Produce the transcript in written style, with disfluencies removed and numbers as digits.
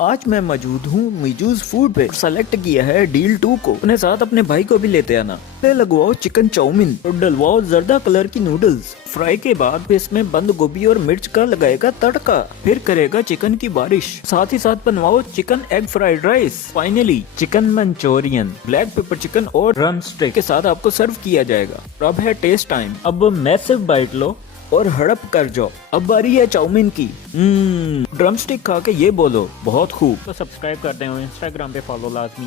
आज मैं मौजूद हूँ मीजूज फूड पे। सेलेक्ट किया है डील 2 को। अपने साथ अपने भाई को भी लेते आना। ले लगवाओ चिकन चाउमीन और डलवाओ जर्दा कलर की नूडल्स। फ्राई के बाद इसमें बंद गोभी और मिर्च का लगाएगा तड़का, फिर करेगा चिकन की बारिश। साथ ही साथ बनवाओ chicken egg fried rice. Finally chicken Manchurian, black pepper chicken और ड्रम स्टिक के साथ आपको सर्व किया जाएगा। अब है टेस्ट टाइम। अब मैसिव बाइट लो और हड़प कर जाओ। अब बारी है चाउमीन की। ड्रम स्टिक खा के ये बोलो बहुत खूब। तो सब्सक्राइब कर दें और इंस्टाग्राम पे फॉलो लाजमी है।